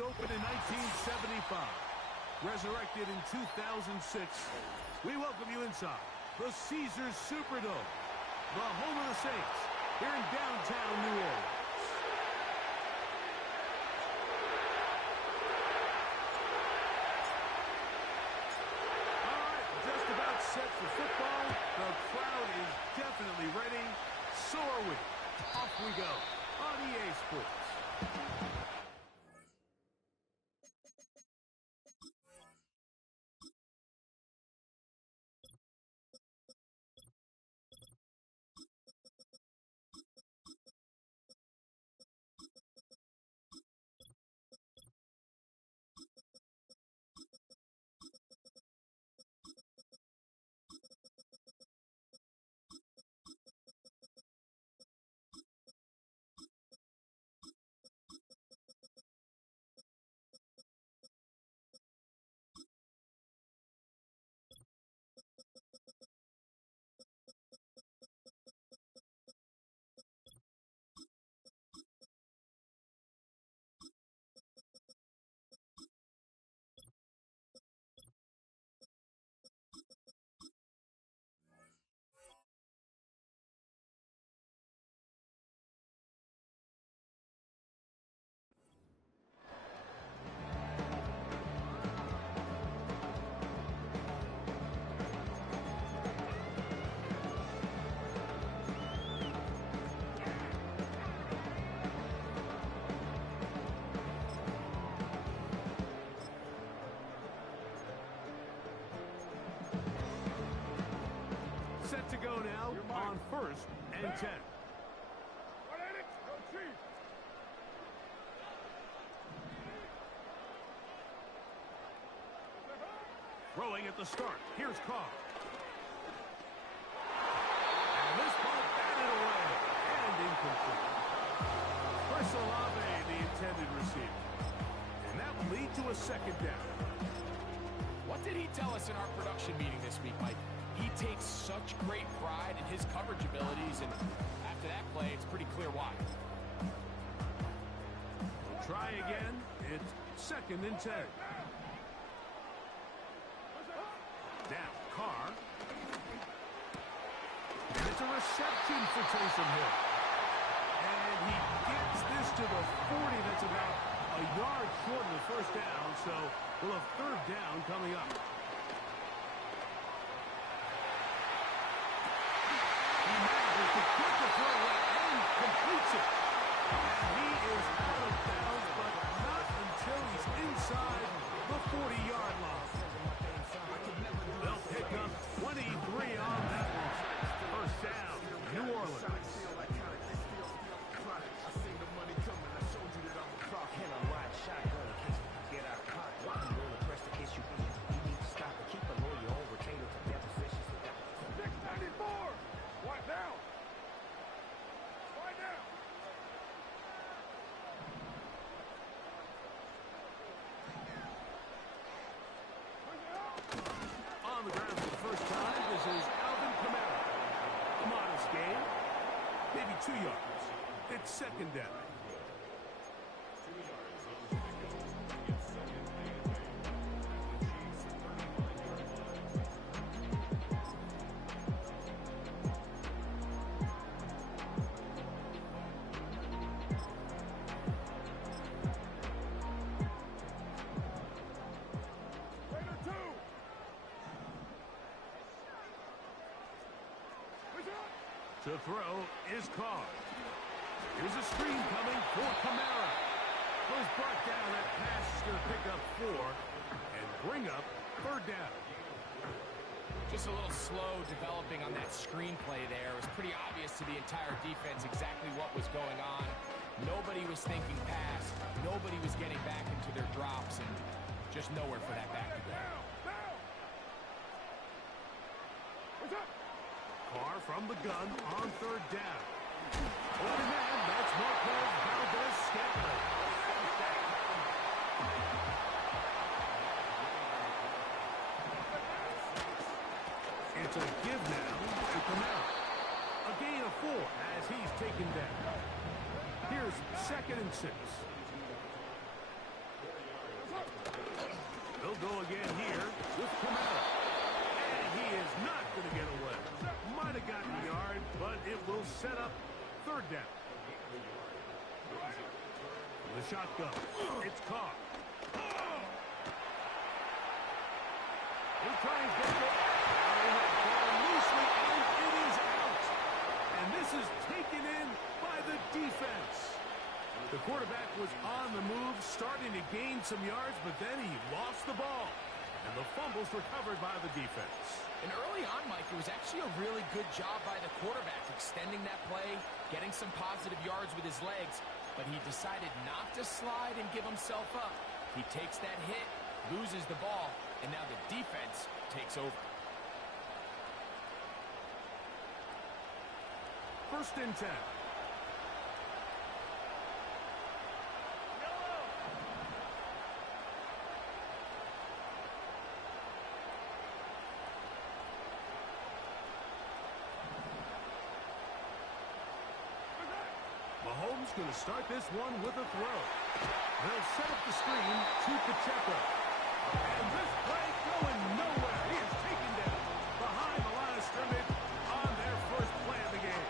First opened in 1975, resurrected in 2006, we welcome you inside the Caesars Superdome, the home of the Saints, here in downtown New Orleans. All right, just about set for football. The crowd is definitely ready. So are we. Off we go on EA Sports. Set to go now on 1st and 10. Throwing at the start. Here's Carr. And this ball batted away and incomplete. Chris Olave, the intended receiver. And that will lead to a second down. What did he tell us in our production meeting this week, Mike? He takes such great pride in his coverage abilities, and after that play, it's pretty clear why. We'll try again. It's 2nd and 10. Down, Carr. And it's a reception for Taysom Hill. And he gets this to the 40. That's about a yard short of the first down, so we'll have 3rd down coming up. He manages to put the throw away and completes it. And he is out of bounds, but not until he's inside the 40-yard line. They'll pick up 23 on that one. First down, New Orleans. On the ground for the first time, this is Alvin Kamara. A modest gain, maybe 2 yards. It's 2nd down. To throw is Carr. Here's a screen coming for Kamara. Was brought down. That pass is going to pick up 4 and bring up 3rd down. Just a little slow developing on that screenplay there. It was pretty obvious to the entire defense exactly what was going on. Nobody was thinking pass. Nobody was getting back into their drops, and just nowhere for that back to go. Carr from the gun on 3rd down. Open man, that's Marquez Valdez-Scantling. It's a give now to Kamara. A gain of 4 as he's taken down. Here's 2nd and 6. They'll go again here with Kamara. And he is not going to get away. Might have gotten a yard, but it will set up third down. The shotgun. It's caught. He tries to get it. Loosely, and it is out. And this is taken in by the defense. The quarterback was on the move, starting to gain some yards, but then he lost the ball. And the fumble's recovered by the defense. And early on, Mike, it was actually a really good job by the quarterback, extending that play, getting some positive yards with his legs, but he decided not to slide and give himself up. He takes that hit, loses the ball, and now the defense takes over. First and 10. Mahomes going to start this one with a throw. They'll set up the screen to Pacheco. And this play going nowhere. He is taken down behind the line of scrimmage on their first play of the game.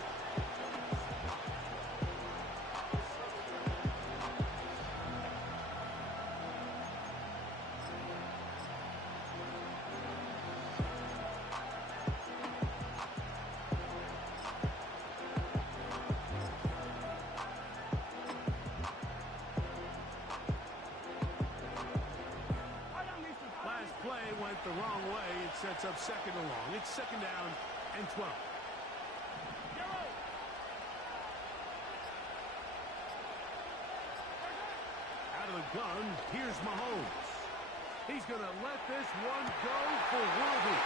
The wrong way. It sets up second and long. It's second down and 12. Out of the gun, here's Mahomes. He's going to let this one go for Worthy.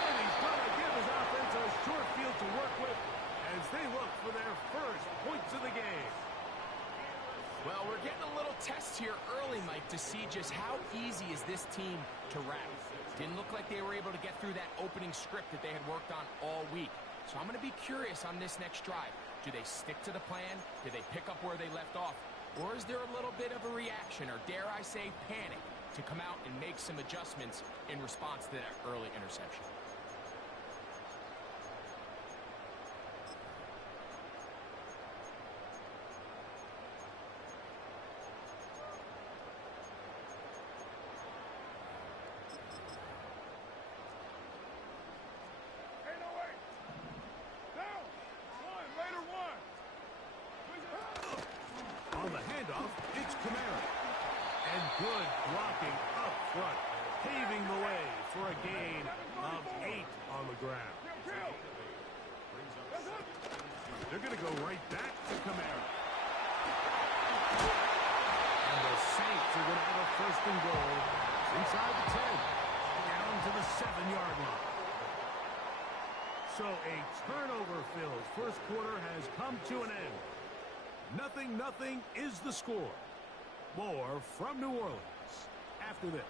And he's going to give his offense a short field to work with as they look for their first points of the game. Well, we're getting a little test here early, Mike, to see just how easy is this team to wrap. Didn't look like they were able to get through that opening script that they had worked on all week. So I'm going to be curious on this next drive. Do they stick to the plan? Do they pick up where they left off? Or is there a little bit of a reaction, or dare I say panic, to come out and make some adjustments in response to that early interception? On the handoff, it's Kamara. And good blocking up front, paving the way for a gain of 8 on the ground. They're going to go right back to Kamara. And the Saints are going to have a first and goal inside the 10, down to the 7-yard line. So a turnover-filled first quarter has come to an end. 0-0 is the score. More from New Orleans after this.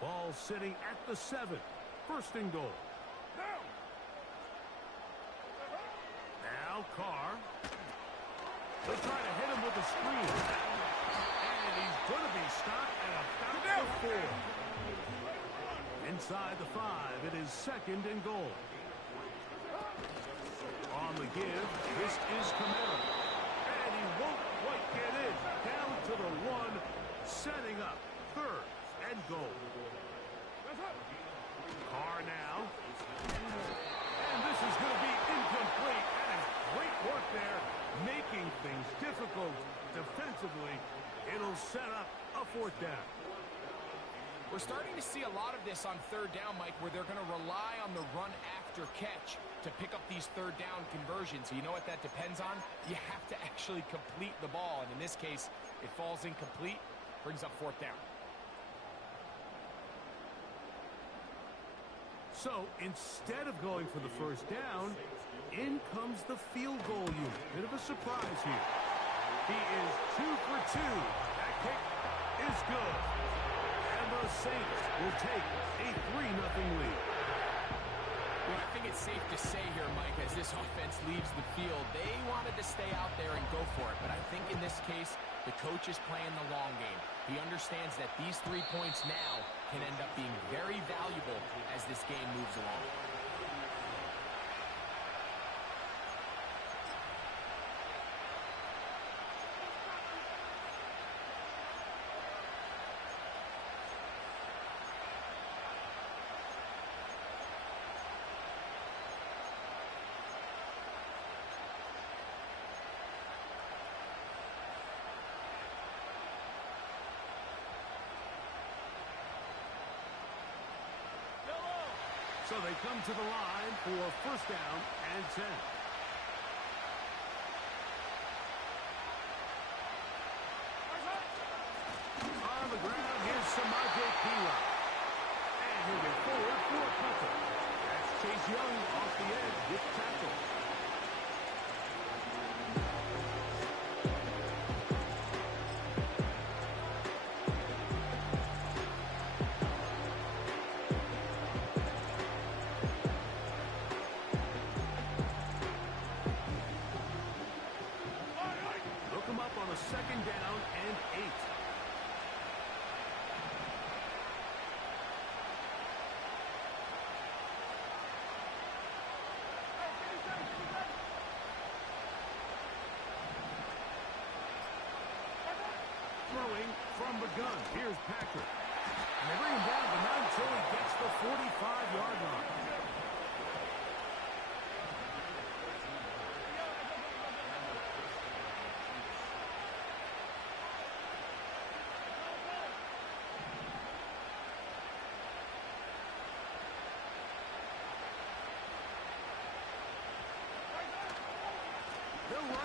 Ball sitting at the 7. First and goal. Now Carr. They'll try to hit him with a screen. And he's going to be stopped at about the 4. Inside the 5, it is second and goal. On the give, this is Kamara. And he won't quite get in. Down to the 1, setting up third and goal. Carr now. And this is going to be incomplete. That is great work there, making things difficult defensively. It'll set up a fourth down. We're starting to see a lot of this on third down, Mike, where they're going to rely on the run after catch to pick up these third down conversions. You know what that depends on? You have to actually complete the ball. And in this case, it falls incomplete, brings up fourth down. So instead of going for the first down, in comes the field goal unit. Bit of a surprise here. He is 2 for 2. That kick is good. And the Saints will take a 3-0 lead. Well, I think it's safe to say here, Mike, as this offense leaves the field, they wanted to stay out there and go for it. But I think in this case, the coach is playing the long game. He understands that these 3 points now can end up being very valuable as this game moves along. So they come to the line for first down and 10. On the ground, here's Samaje Perine. And he'll get forward for a punt. That's Chase Young off the edge with the tackle. Second down and 8. Throwing from the gun. Here's Patrick. And they bring him down, but not until he gets the 45-yard line.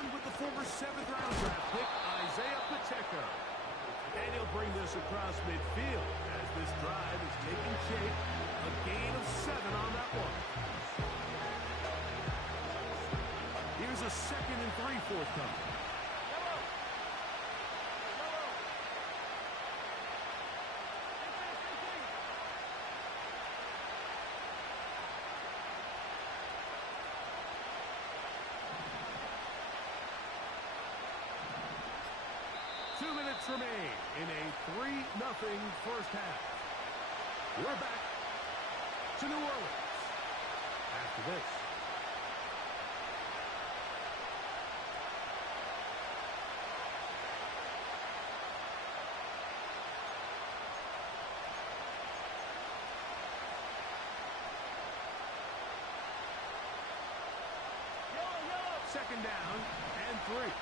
With the former 7th-round draft pick, Isaiah Pacheco. And he'll bring this across midfield as this drive is taking shape. A gain of 7 on that one. Here's a 2nd and 3 forthcoming. Remain in a 3-0 first half. We're back to New Orleans after this. Second down and 3.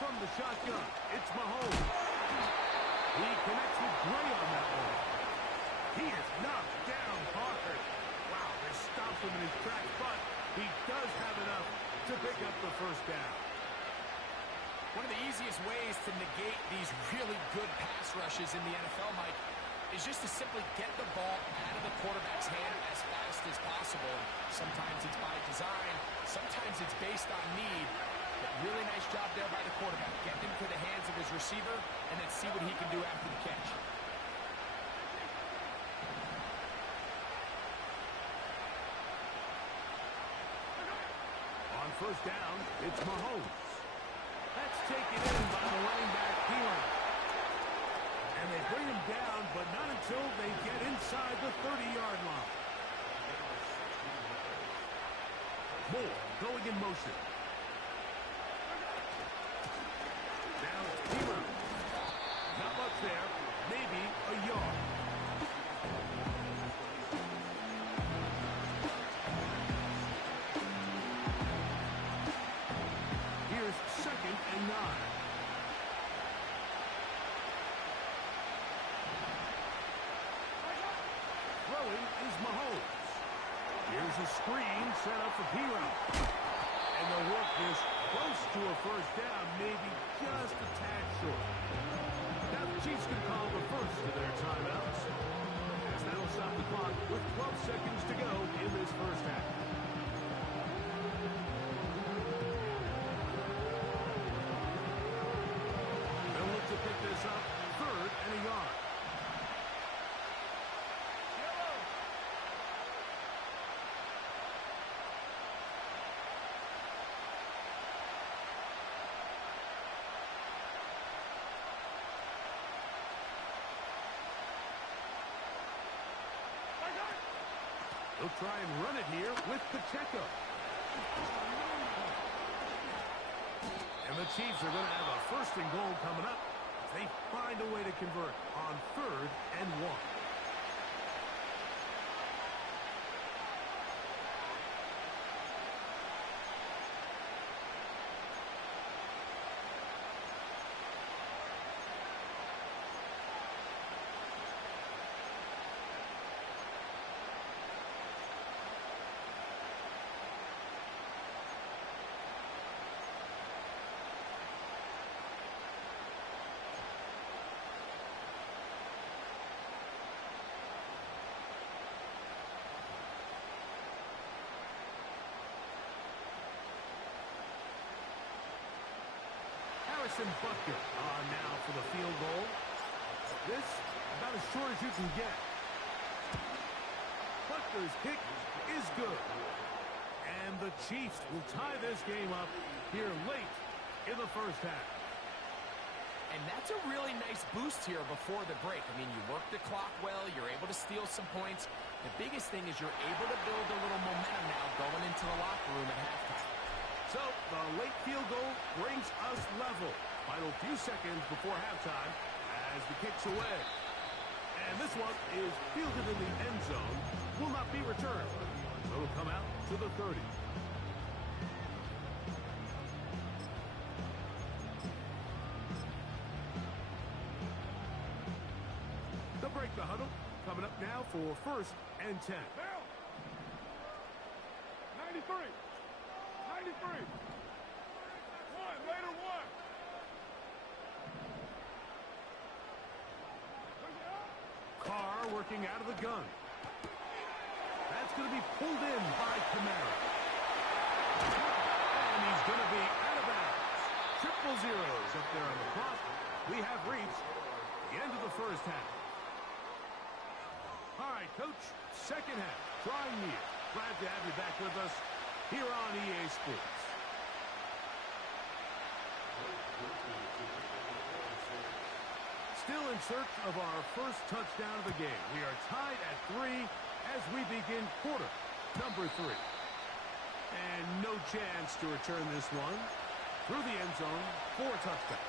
From the shotgun, it's Mahomes. He connects with Gray on that one. He is knocked down hard. Wow, they stopped him in his tracks, but he does have enough to pick up the first down. One of the easiest ways to negate these really good pass rushes in the NFL, Mike, is just to simply get the ball out of the quarterback's hand as fast as possible. Sometimes it's by design, sometimes it's based on need. But really nice job there by the quarterback. Get him to the hands of his receiver and then see what he can do after the catch. On first down, it's Mahomes. That's taken in by the running back, Perine. And they bring him down, but not until they get inside the 30-yard line. Moore going in motion. Now it's Perine. Not much there. Maybe a yard. Here's 2nd and 9. Throwing is Mahomes. Here's a screen set up for Perine. And they'll work this close to a first down, maybe just a tad short. Now the Chiefs can call the first of their timeouts, as that'll stop the clock with 12 seconds to go in this first half. They'll look to pick this up, 3rd and a yard. They'll try and run it here with Pacheco. And the Chiefs are going to have a 1st and goal coming up. They find a way to convert on 3rd and 1. Butker on now for the field goal. This about as short as you can get. Butker's kick is good. And the Chiefs will tie this game up here late in the first half. And that's a really nice boost here before the break. I mean, you work the clock well. You're able to steal some points. The biggest thing is you're able to build a little momentum now going into the locker room at halftime. So the late field goal brings us level. Final few seconds before halftime as the kick's away. And this one is fielded in the end zone. Will not be returned. It'll come out to the 30. They'll break the huddle. Coming up now for 1st and 10. 93. 93. Later one. Carr working out of the gun. That's going to be pulled in by Kamara. And he's going to be out of bounds. 000 up there on the clock. We have reached the end of the first half. All right, Coach, second half, drawing near. Glad to have you back with us here on EA Sports. Still in search of our first touchdown of the game. We are tied at 3 as we begin quarter number 3. And no chance to return this one through the end zone for a touchdown.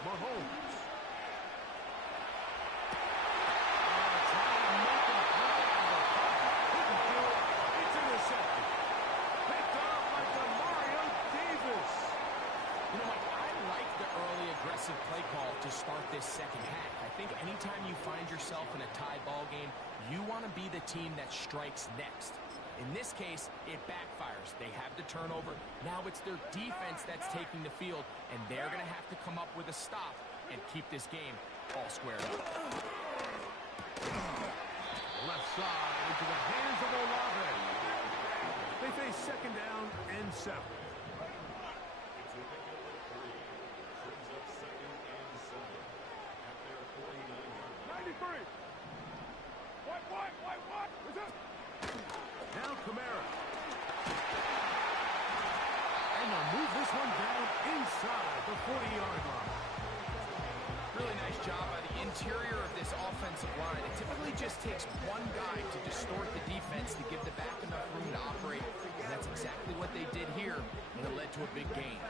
Mahomes. Trying to make a play on the pocket. Couldn't do it. It's intercepted. Picked off by Mario Davis. You know, Mike, I like the early aggressive play call to start this second half. I think anytime you find yourself in a tie ball game, you want to be the team that strikes next. In this case, it backfires. They have the turnover. Now it's their defense that's taking the field, and they're going to have to come up with a stop and keep this game all squared up. Left side into the hands of Olave. They face second down and 7. 93. What? Is it? Now Kamara. And they'll move this one down inside the 40-yard line. Really nice job by the interior of this offensive line. It typically just takes one guy to distort the defense to give the back enough room to operate. And that's exactly what they did here, and it led to a big gain.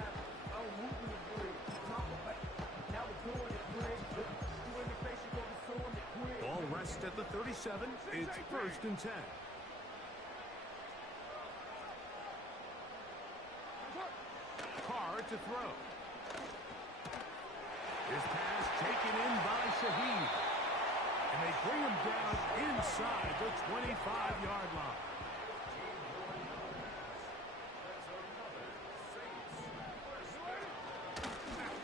Ball rests at the 37. It's 1st and 10. Carr to throw. His pass taken in by Shaheed. And they bring him down inside the 25-yard line.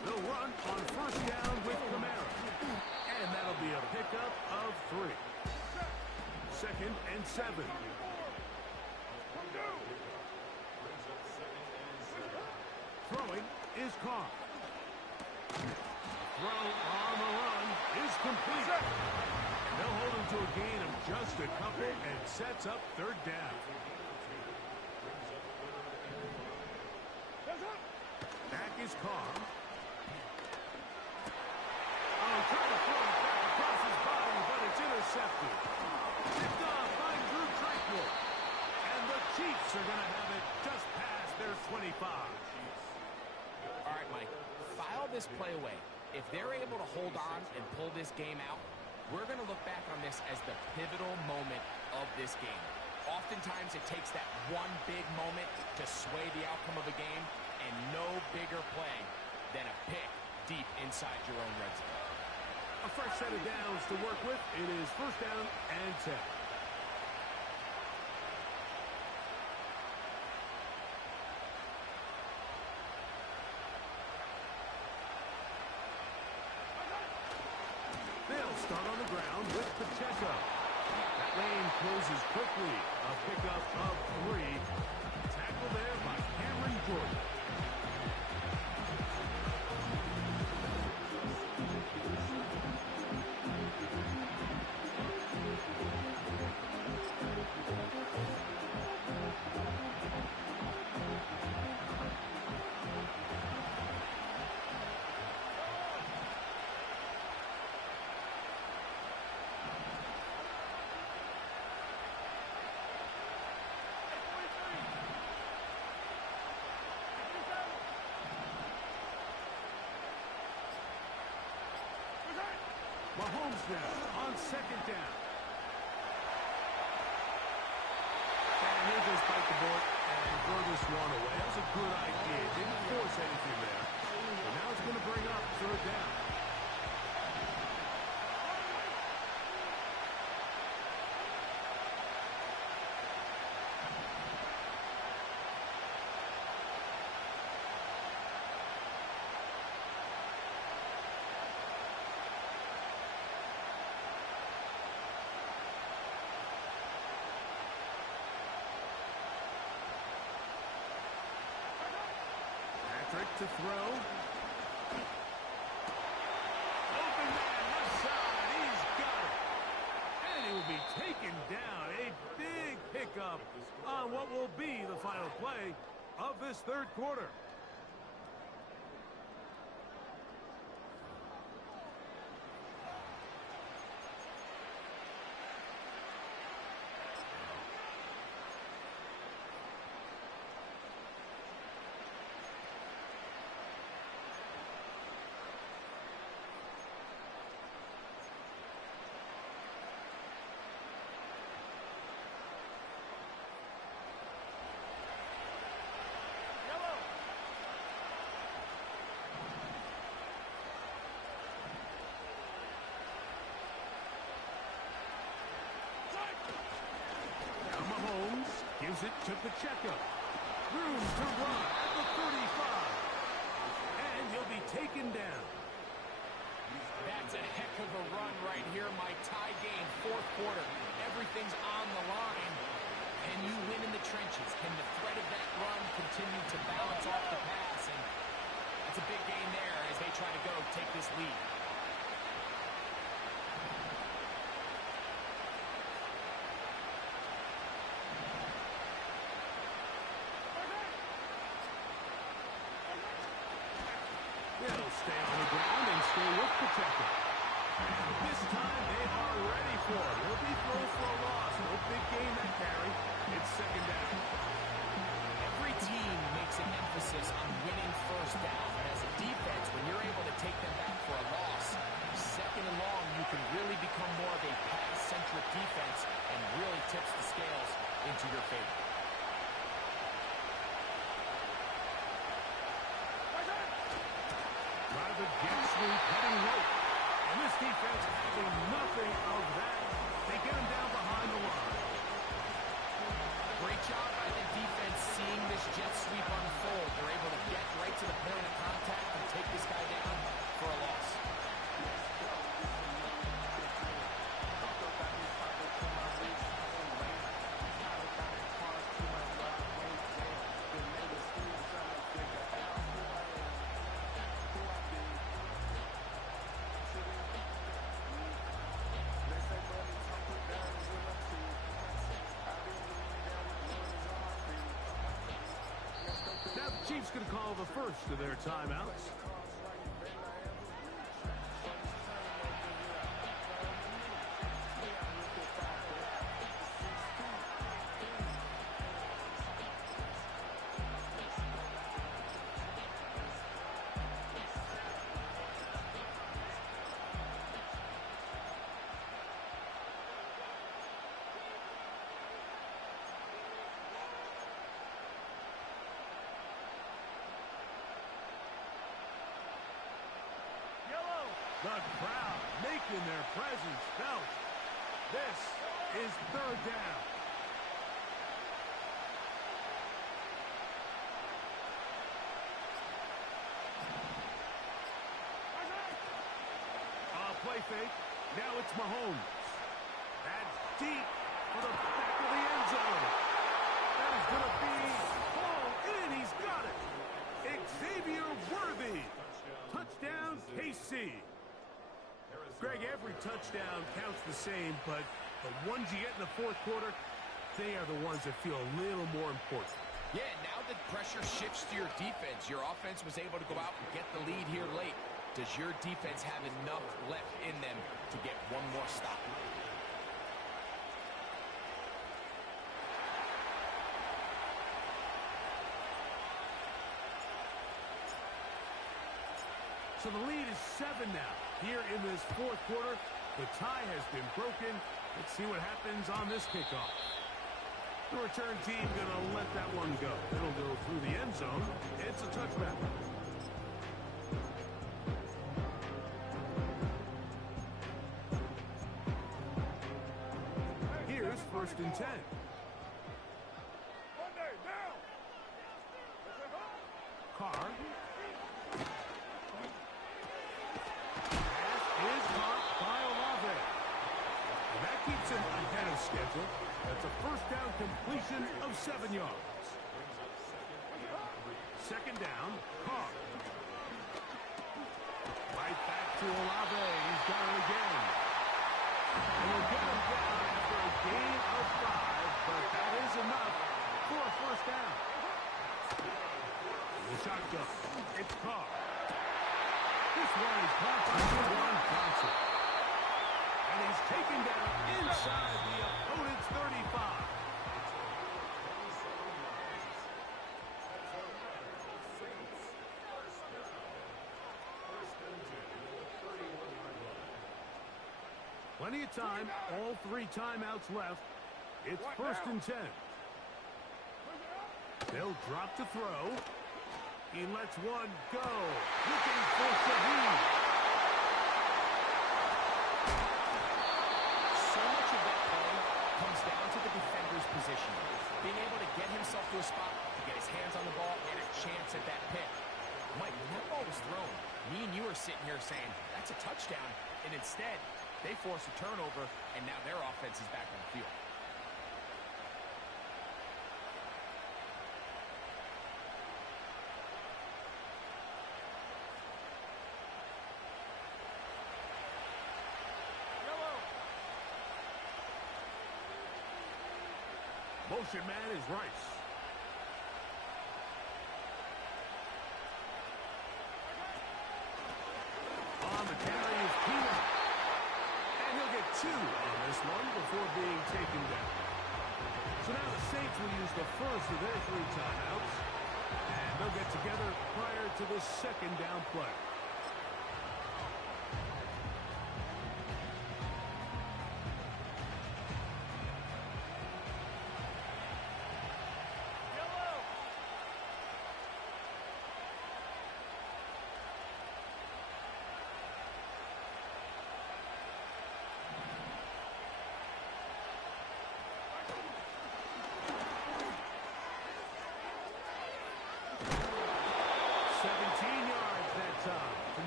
They'll run on 1st down with Kamara. And that'll be a pickup of 3. 2nd and 7. Throwing is Carr. Throw on the run is complete. They'll hold him to a gain of just a couple and sets up 3rd down. Back is Carr. Oh, trying to throw it back across his body, but it's intercepted. Picked off by Drew Tranquil. And the Chiefs are going to have it just past their 25. All right, Mike, file this play away. If they're able to hold on and pull this game out, we're going to look back on this as the pivotal moment of this game. Oftentimes, it takes that one big moment to sway the outcome of a game, and no bigger play than a pick deep inside your own red zone. A fresh set of downs to work with. It is 1st down and 10. They'll start on the ground with Pacheco. That lane closes quickly. A pickup of 3. Tackle there by Cameron Jordan. Mahomes now on 2nd down. And he'll just bite the bullet and throw this one away. That was a good idea. Didn't force anything there. But now it's going to bring up 3rd down. To throw. Open man, left side. He's got it. And he will be taken down. A big pickup on what will be the final play of this 3rd quarter. throws it to Pacheco. Room to run at the 35. And he'll be taken down. That's a heck of a run right here, Mike. Tie game, fourth quarter. Everything's on the line. Can you win in the trenches? Can the threat of that run continue to balance off the pass? And that's a big game there as they try to go take this lead. They'll stay on the ground and stay with Pacheco. This time they are ready for it. He'll be thrown for a loss. No big gain that carry. It's second down. Every team makes an emphasis on winning first down. But as a defense, when you're able to take them back for a loss, second and long, you can really become more of a pass-centric defense and really tips the scales into your favor. Private jet sweep heading right. And this defense having nothing of that. They get him down behind the line. Great job by the defense seeing this jet sweep unfold. They're able to get right to the point of contact and take this guy down for a loss. Now the Chiefs going to call the first of their timeouts. The crowd making their presence felt. This is third down. Play fake. Now it's Mahomes. That's deep for the back of the end zone. That is going to be hauled in. He's got it. Xavier Worthy. Touchdown, KC. Greg, every touchdown counts the same, but the ones you get in the fourth quarter, they are the ones that feel a little more important. Yeah, now the pressure shifts to your defense. Your offense was able to go out and get the lead here late. Does your defense have enough left in them to get one more stop? So the lead is 7 now. Here in this fourth quarter, the tie has been broken. Let's see what happens on this kickoff. The return team going to let that one go. It'll go through the end zone. It's a touchback. Here's first and 10. Carr. Keeps him ahead of schedule. That's a first down completion of 7 yards. Second down, Carr. Right back to Olave. He's got it again. And we'll get him down after a gain of 5, but that is enough for a first down. The shotgun. It's Carr. This one is caught by Juwan Johnson. And he's taken down inside the opponent's 35. Plenty of time. All 3 timeouts left. It's first and 10. They'll drop to throw. He lets one go. Looking for Shaheed. So much of that play comes down to the defender's position. being able to get himself to a spot, to get his hands on the ball, and a chance at that pick. Mike, when that ball was thrown, me and you are sitting here saying, that's a touchdown, and instead, they force a turnover, and now their offense is back on the field. Motion man is Rice. On the carry is Peanut. And he'll get 2 on this one before being taken down. So now the Saints will use the first of their 3 timeouts. And they'll get together prior to the second down play.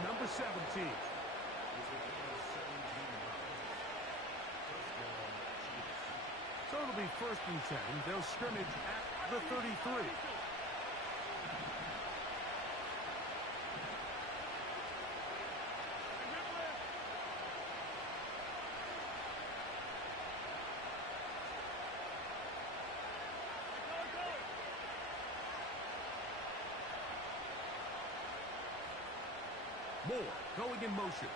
Number 17. So it'll be 1st and 10. They'll scrimmage at the 33. Moore going in motion.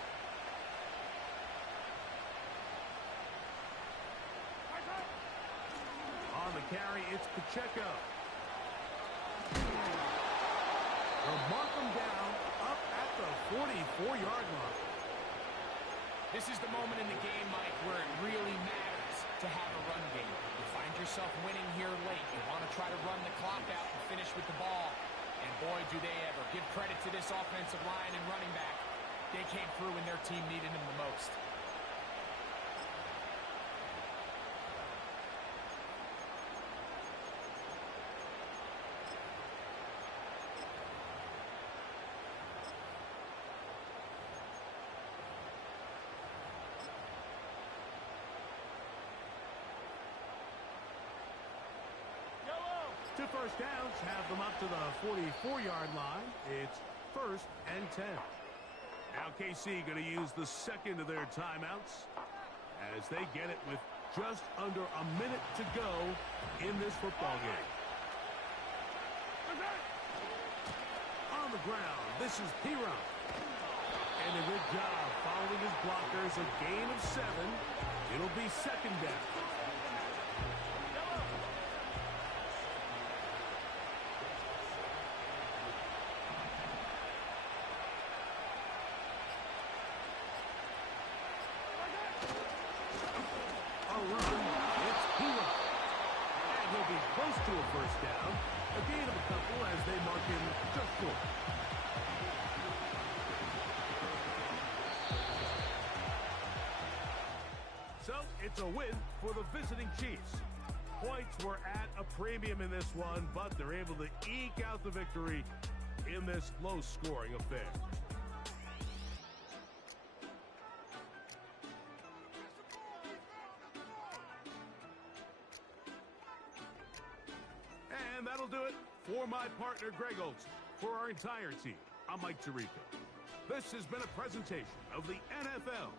On the carry, it's Pacheco. They'll mark him down up at the 44-yard line. This is the moment in the game, Mike, where it really matters to have a run game. You find yourself winning here late. You want to try to run the clock out and finish with the ball. And boy, do they ever. Give credit to this offensive line and running back. They came through when their team needed them the most. Two first downs have them up to the 44-yard line. It's 1st and 10. Now KC going to use the second of their timeouts as they get it with just under a minute to go in this football game. On the ground, this is Piron. And a good job following his blockers. A gain of 7. It'll be 2nd down. Close to a 1st down. A gain of a couple as they mark him just short. So it's a win for the visiting Chiefs. Points were at a premium in this one, but they're able to eke out the victory in this low-scoring affair. And that'll do it for my partner, Greg Olson. For our entire team, I'm Mike Tirico. This has been a presentation of the NFL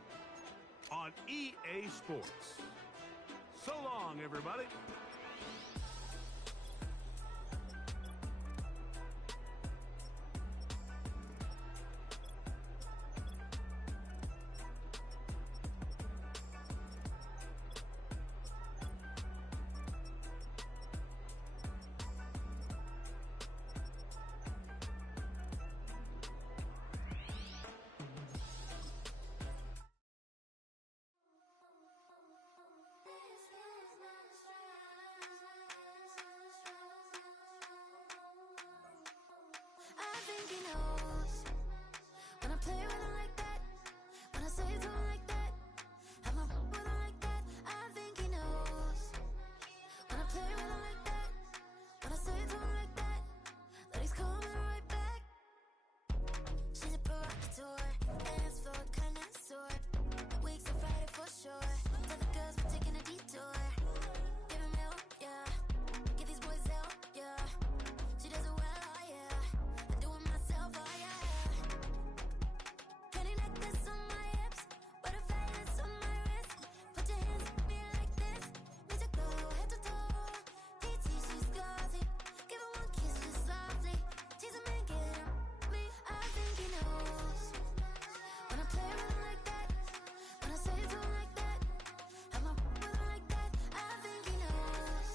on EA Sports. So long, everybody. think he knows. When I play with him like that, when I say to him like that, have my with him like that, I think he knows. When I play with him like that. tour. Dance floor kinda sore. Weeks on Friday for sure. Tell the girls we're taking a detour. Give 'em hell, yeah. Get these boys out, yeah. She does it well, oh yeah. I do it myself, oh yeah. Pretty necklace on my hips, butterflies on my wrist. Put your hands on me like this. Need to go head to toe. TT, she's glossy. Give her one kiss just softly. Tease him and get him. Me, I think he knows. When I play with him like that, when I say it to him like that, have my with him like that. I think he knows.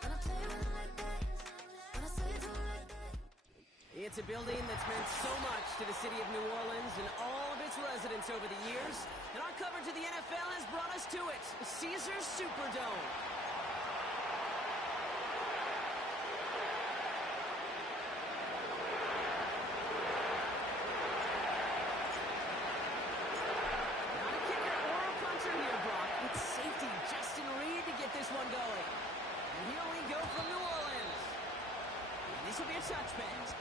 When I play with him like that, when I say it to him like that. It's a building that's meant so much to the city of New Orleans and all of its residents over the years. And our coverage of the NFL has brought us to it, Caesars Superdome. Not a kicker or a puncher here, Brock. It's safety Justin Reed to get this one going. And here we go from New Orleans. And this will be a touchback.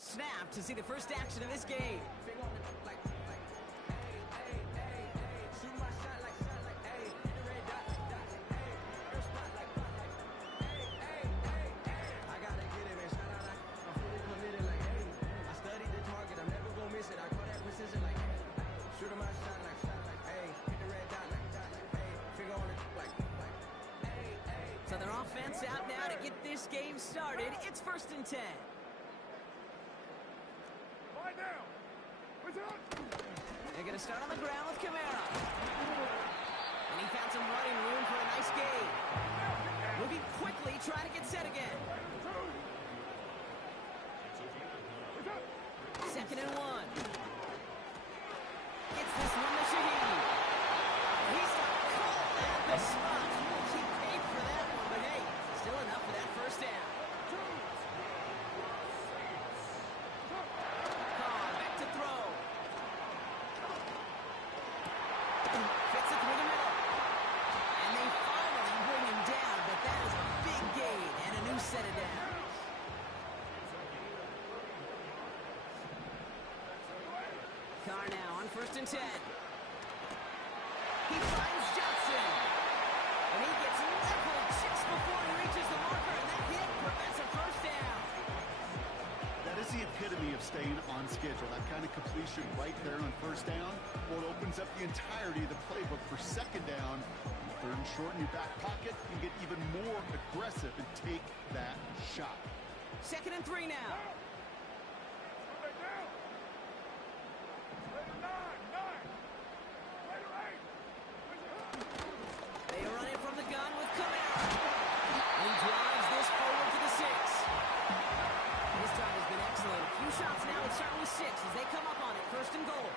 Snap to see the first action of this game. So their offense out now to get this game started. It's 1st and 10. Lie down. What's up? They're going to start on the ground with Kamara. And he found some running room for a nice gain. Moving quickly, trying to get set again. Second and 1. Gets this one to Shaheed. He's cold at the spot. He paid for that one, but hey, still enough for that first down. Carr back to throw. Fits it through the middle. And they finally bring him down, but that is a big gain and a new set of downs. Carr now on 1st and 10. He finds Johnson. And he gets leveled just before he reaches the marker, and that hit prevents a first down. That is the epitome of staying on schedule. That kind of completion right there on first down. Well, it opens up the entirety of the playbook for second down. 3rd and short in your back pocket. You get even more aggressive and take that shot. 2nd and 3 now. They run it from the gun with Kamara. And he drives this forward to the 6. His time has been excellent. A few shots now, it's starting with 6 as they come up on it. 1st and goal.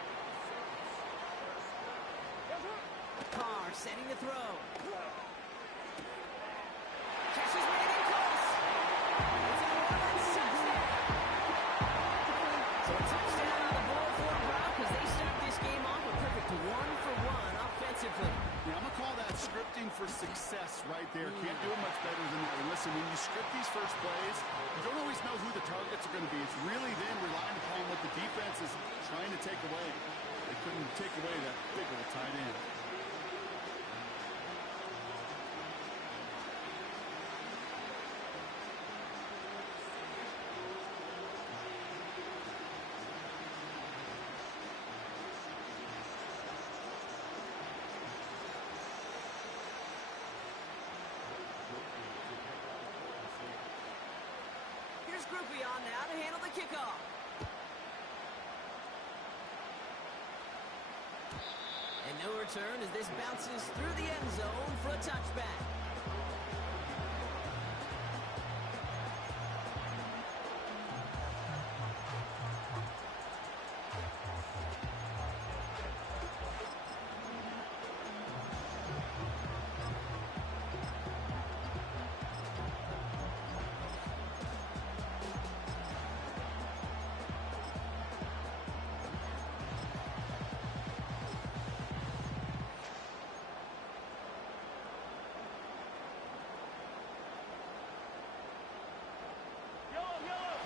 Carr setting to throw. Catch is made in close. It's a New Orleans touchdown. So a touchdown on the board for Brock as they start this game off a perfect 1-for-1 offensively. Yeah, I'm going to call that scripting for success right there. Can't do it much better than that. And listen, when you script these first plays, you don't always know who the targets are going to be. It's really then relying upon what the defense is trying to take away. They couldn't take away that big of a tight end. Here's Groupie on now to handle the kickoff. And no return as this bounces through the end zone for a touchback.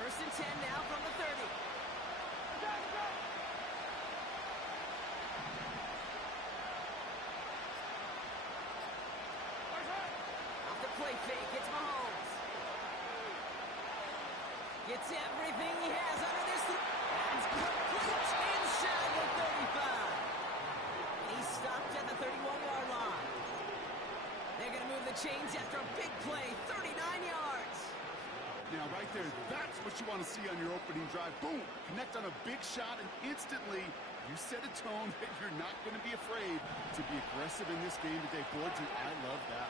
First and 10 now from the 30. Off the play fake, it's Mahomes. Gets everything he has under this. That's complete inside the 35. And he's stopped at the 31-yard line. They're going to move the chains after a big play, 39 yards. Now, right there, that's what you want to see on your opening drive. Boom! Connect on a big shot, and instantly you set a tone that you're not going to be afraid to be aggressive in this game today. Boy, dude, I love that.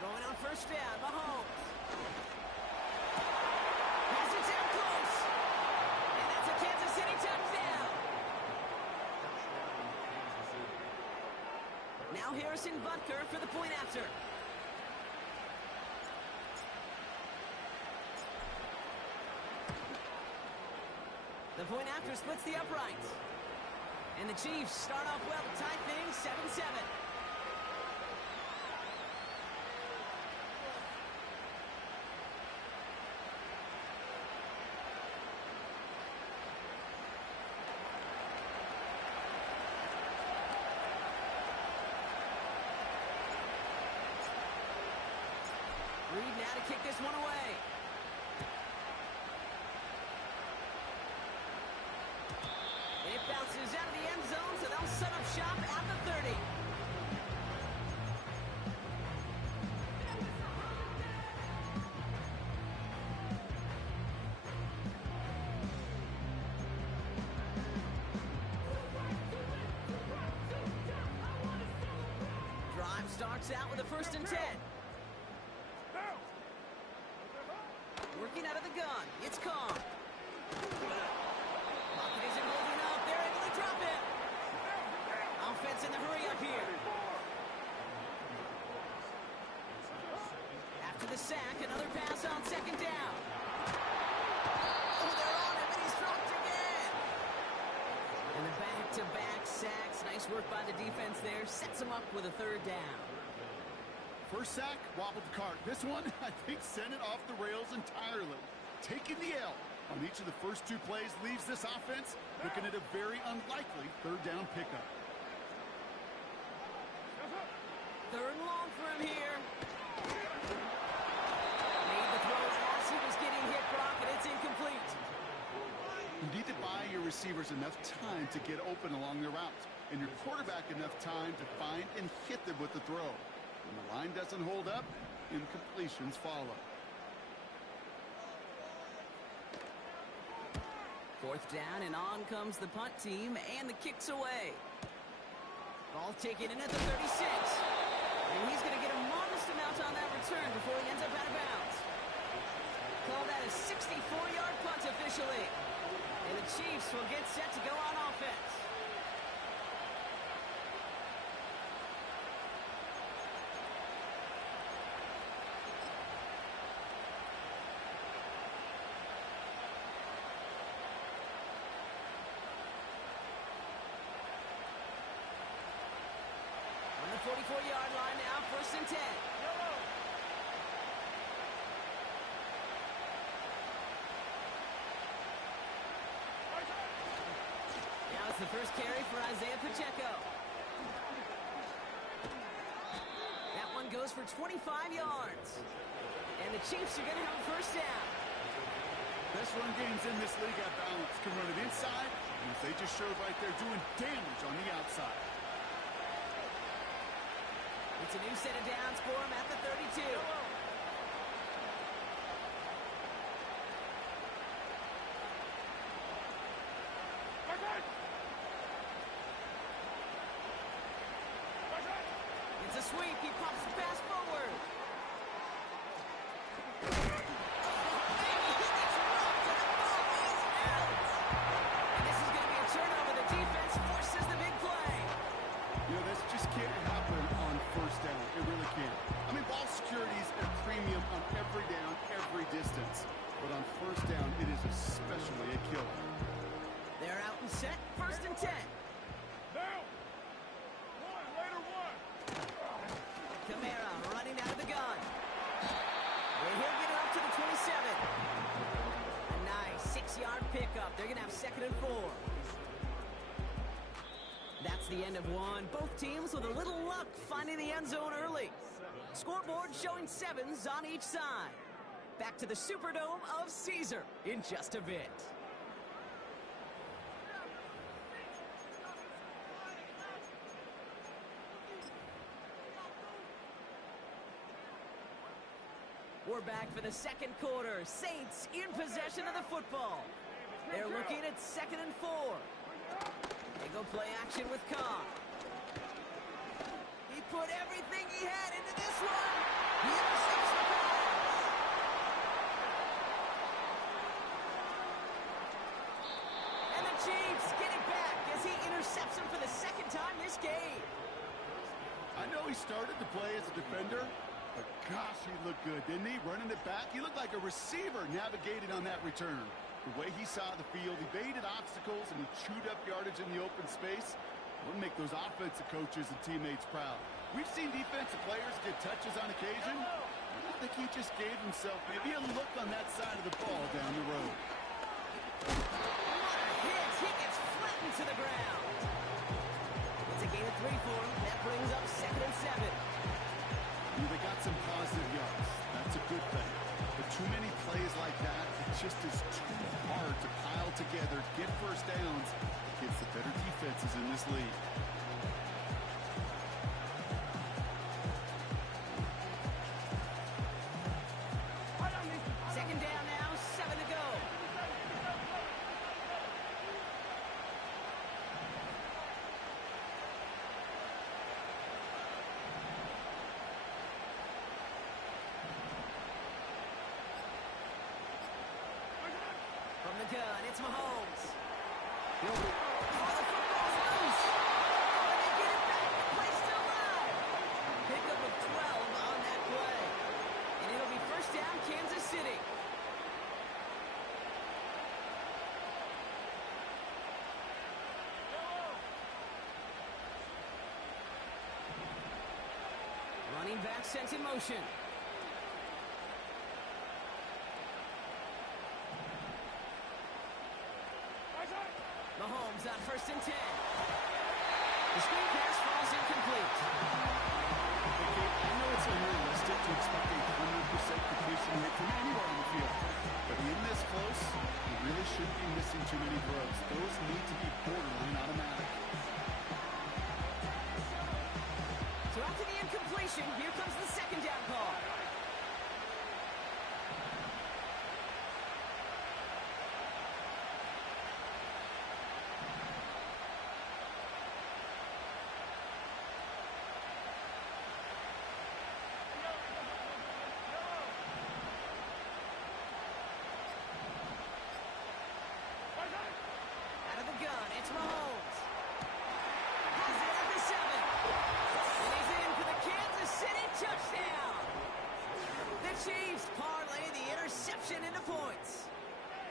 Throwing on first down, Mahomes. Pass it down close. And that's a Kansas City touchdown. Now Harrison Butker for the point after. The point after splits the uprights. And the Chiefs start off well to tie things 7-7. Reed now to kick this one away. It bounces out of the end zone, so they'll set up shop at the 30. Drive starts out with a first and 10. Working out of the gun. It's Kong. Pocket isn't holding up. They're able to drop it. Offense in the hurry up here. After the sack, another pass on second down. Oh, they're on him, and he's dropped again. And the back-to-back sacks. Nice work by the defense there. Sets him up with a third down. First sack, wobbled the cart. This one, I think, sent it off the rails entirely. Taking the L on each of the first two plays leaves this offense looking at a very unlikely third down pickup. Third and long for him here. Made the throw as he was getting hit, Brock, and it's incomplete. You need to buy your receivers enough time to get open along their routes, and your quarterback enough time to find and hit them with the throw. When the line doesn't hold up, incompletions follow. Fourth down, and on comes the punt team, and the kick's away. Ball taken in at the 36. And he's going to get a modest amount on that return before he ends up out of bounds. Call that a 64-yard punt officially. And the Chiefs will get set to go on offense. On the 44-yard line now, first and 10. Now it's the first carry for Isaiah Pacheco. That one goes for 25 yards. And the Chiefs are going to have a first down. best run games in this league at balance. Can run it inside, and as they just showed right there, doing damage on the outside. It's a new set of downs for him at the 32. It's a sweep. He pops the pass forward. This is going to be a turnover. The defense forces the big play. You know, this just can't happen on first down. It really can't. I mean, ball security is a premium on every down, every distance. But on first down, it is especially a killer. They're out and set. 1st and 10. Now! One, later one! Kamara running out of the gun. And he'll get it up to the 27. A nice 6-yard pickup. They're going to have 2nd and 4. That's the end of one. Both teams with a little luck finding the end zone early. Scoreboard showing 7s on each side. Back to the Superdome of Caesar in just a bit. We're back for the 2nd quarter. Saints in possession of the football. They're looking at 2nd and 4. They go play action with Khan. He put everything he had into this one. He intercepts the pass. And the Chiefs get it back as he intercepts him for the 2nd time this game. I know he started to play as a defender, but gosh, he looked good, didn't he? Running it back, he looked like a receiver navigating on that return. The way he saw the field, he baited obstacles, and he chewed up yardage in the open space. Would make those offensive coaches and teammates proud. We've seen defensive players get touches on occasion. I think he just gave himself maybe a look on that side of the ball down the road. What a hit! He gets flattened to the ground. It's a gain of 3 for him. That brings up 2nd and 7. They got some positive yards. That's a good thing. But too many plays like that, it just is too hard to pile together, get first downs against the better defenses in this league. Second down now, 7 to go. From the gun, it's Mahomes. Oh, the football's loose. Oh, and they get it back. The play's still alive. Pickup of 12 on that play. And it'll be 1st down, Kansas City. Running back sent in motion. Mahomes on 1st and 10. The screen pass falls incomplete. I know it's unrealistic to expect a 100% completion rate from anywhere on the field. But in this close, you really shouldn't be missing too many throws. Those need to be borderline automatic. So after the incompletion, here comes the 2nd down call. Out of the gun, it's Mahomes. Has it at the 7. And he's in for the Kansas City touchdown. The Chiefs parlay the interception into points.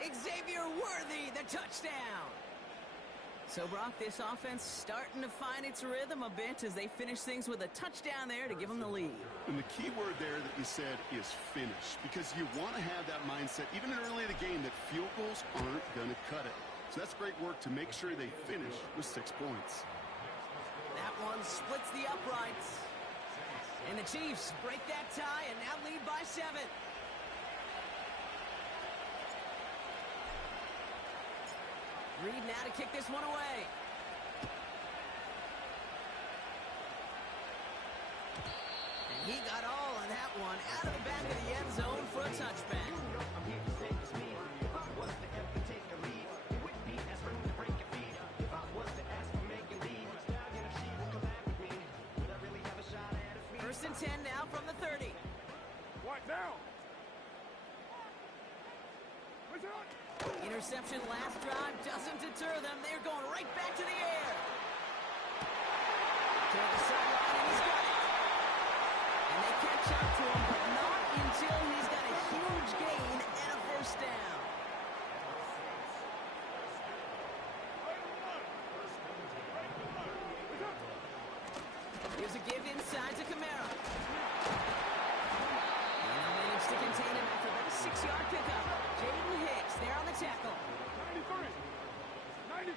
Xavier Worthy, the touchdown. So, Brock, this offense starting to find its rhythm a bit as they finish things with a touchdown there to give them the lead. And the key word there that you said is finish, because you want to have that mindset, even early in the game, that field goals aren't going to cut it. So that's great work to make sure they finish with 6 points. That one splits the uprights. And the Chiefs break that tie and now lead by 7. Reed now to kick this one away. And he got all of that one out of the back of the end zone for a touchback. First and 10 now from the 30. What now? Interception last drive doesn't deter them. They're going right back to the air. Toward the sideline, and he's got it. And they catch up to him, but not until he's got a huge gain and a first down. Gives a give inside to Kamara. And they'll manage to contain him after that 6-yard pickup. Jaden Hicks there on the tackle. 93. 93.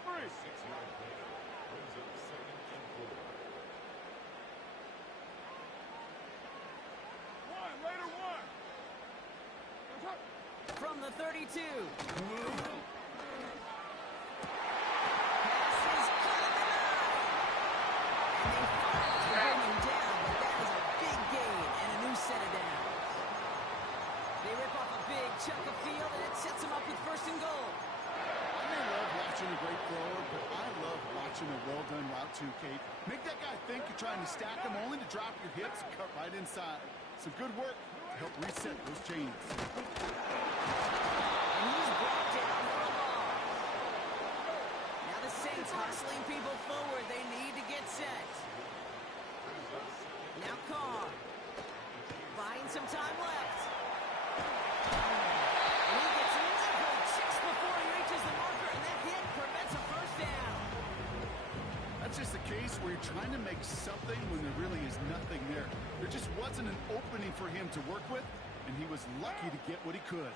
From the 32. Chunk of field, and it sets him up with first and goal. I may love watching a great thrower, but I love watching a well-done route too, Kate. Make that guy think you're trying to stack him only to drop your hips and cut right inside. Some good work to help reset those chains. And he's brought down for a loss. Now the Saints hustling people forward. They need to get set. Now Carr. Buying some time left. That's just a case where you're trying to make something when there really is nothing there. There just wasn't an opening for him to work with, and he was lucky to get what he could.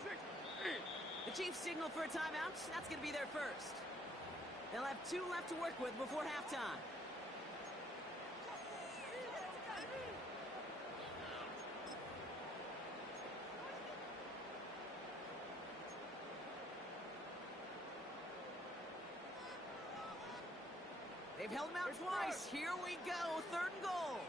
The Chiefs signal for a timeout. That's going to be their first. They'll have 2 left to work with before halftime. They've held him out twice. Here we go. 3rd and goal.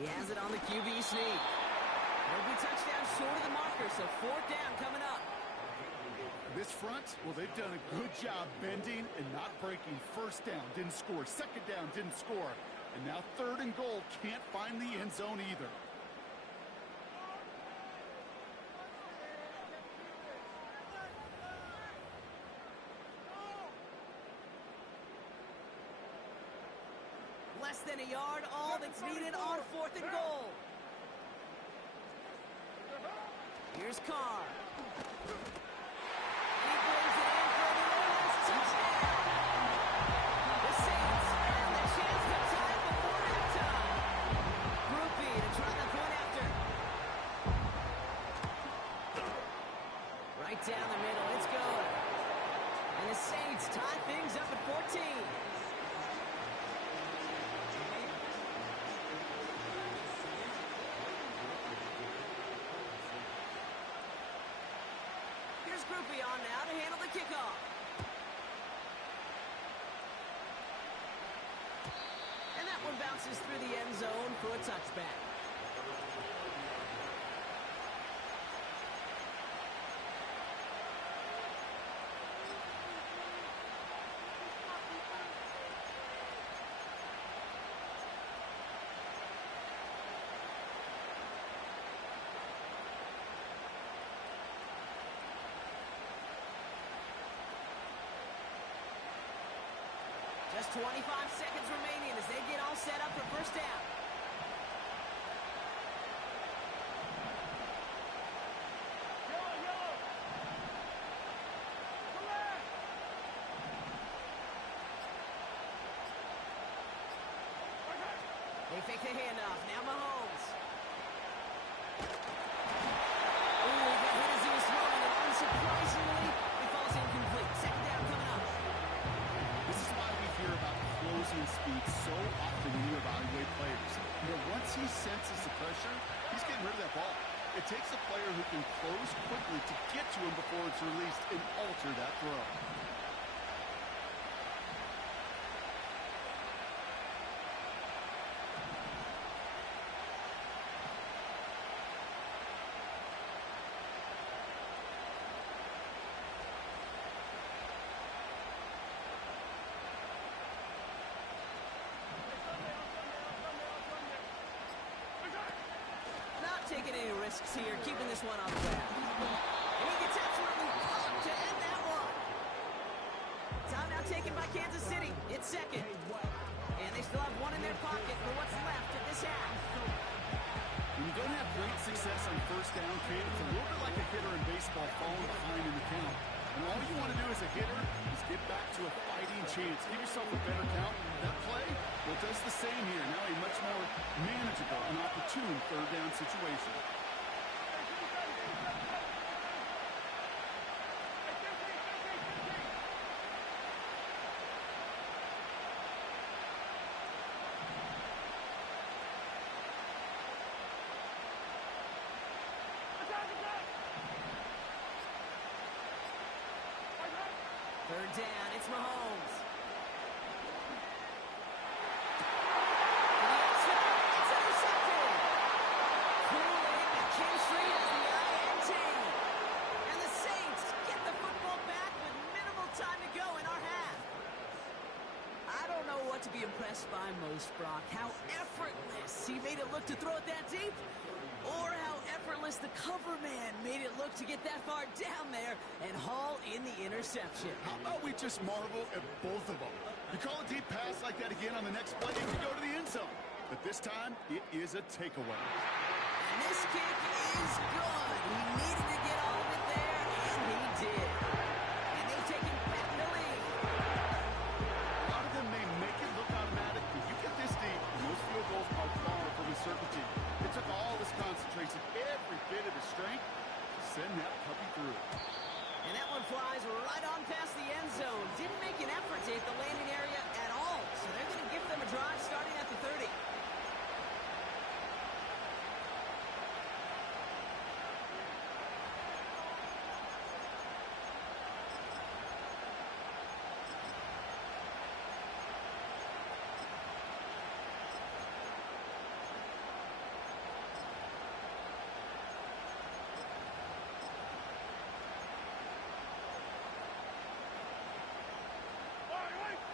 He has it on the QB sneak. It'll be touchdown short of the marker, so 4th down coming up. This front, well, they've done a good job bending and not breaking. First down, didn't score. 2nd down, didn't score. And now 3rd and goal, can't find the end zone either. Less than a yard, all that's needed on 4th and goal. Here's Carr. He brings it in for the Lions. Touchdown! The Saints have the chance to tie it before halftime. Groupie to try the point after. Right down the middle, it's good. And the Saints tie things up at 14. Groupie on now to handle the kickoff. And that one bounces through the end zone for a touchback. Just 25 seconds remaining as they get all set up for first down. They fake the handoff. Now Mahomes. Ooh, he got hit as he was throwing it. Unsurprisingly, he falls incomplete. 2nd down coming up. This is why we hear about closing speed so often when you evaluate players. You know, once he senses the pressure, he's getting rid of that ball. It takes a player who can close quickly to get to him before it's released and alter that throw. Taking any risks here, keeping this one on the ground. And he gets absolutely pumped to end that one. Time now taken by Kansas City. It's second. And they still have one in their pocket for what's left of this half. When you don't have great success on first down, Kate, it's a little bit like a hitter in baseball falling behind in the count. And all you want to do as a hitter is get back to a fighting chance. Give yourself a better count. That play, well, does the same here. Now a much more manageable and opportune third down situation. Third down, it's Mahomes. It's intercepted. Kool-Aid McKinstry has the INT. And the Saints get the football back with minimal time to go in our half. I don't know what to be impressed by most, Brock. How effortless he made it look to throw it that deep, or how effortless the cover man made it look to get that far down there and haul in the interception. How about we just marvel at both of them? You call a deep pass like that again on the next play, it could go to the end zone. But this time, it is a takeaway. And this kick is good. He needed to get all of it there, and he did. And they've taken back the lead. A lot of them may make it look automatic, but you get this deep, and those field goals are far from a certainty. It took all this concentration, every bit of his strength, to send that puppy through. And that one flies right on past the end zone. Didn't make an effort to hit the landing area at all. So they're going to give them a drive starting at the 30.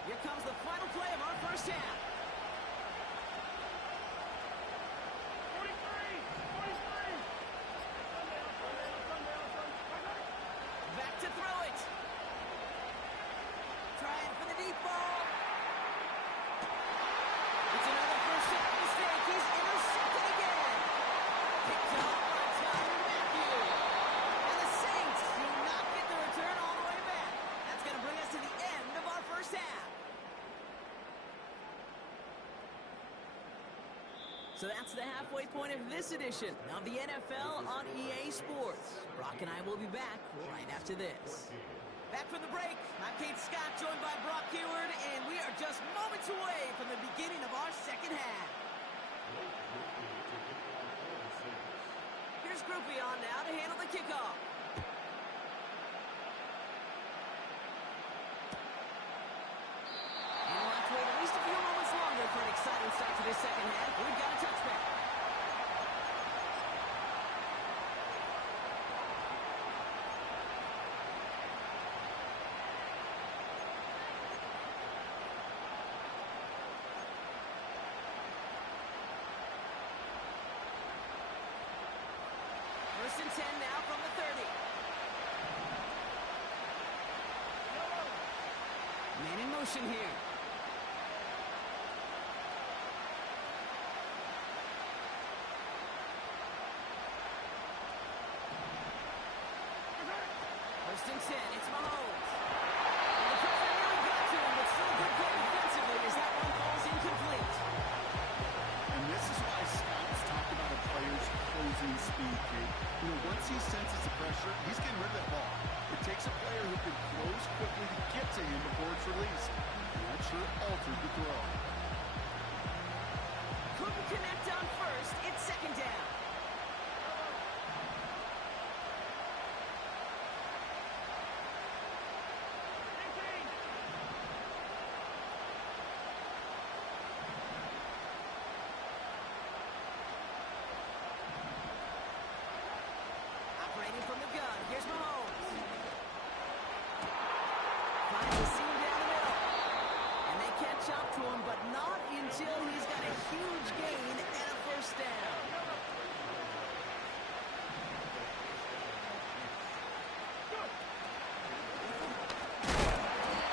Here comes the final play of our first half. 43! 43! Back to throw it. Trying for the deep ball. It's another first half mistake. He's intercepted again. Picked off by Tyrann Mathieu. And the Saints do not get the return all the way back. That's going to bring us to the end of our first half. So that's the halfway point of this edition of the NFL on EA Sports. Brock and I will be back right after this. Back from the break, I'm Kate Scott, joined by Brock Keyword, and we are just moments away from the beginning of our second half. Here's Groupie on now to handle the kickoff. And we'll have to wait at least a few moments longer for an exciting start to this second half. We've got a touchback. First and 10 now from the 30. Man in motion here. First and 10, it's Mahomes. And the pressure nearly got to him, but still good play defensively as that one falls incomplete. And this is why scouts talk about a player's closing speed, Kate. You know, once he senses the pressure, he's getting rid of that ball. It takes a player who can close quickly to get to him before it's released. And that sure altered the throw. Couldn't connect on first. It's second down. still, he's got a huge gain and a first down.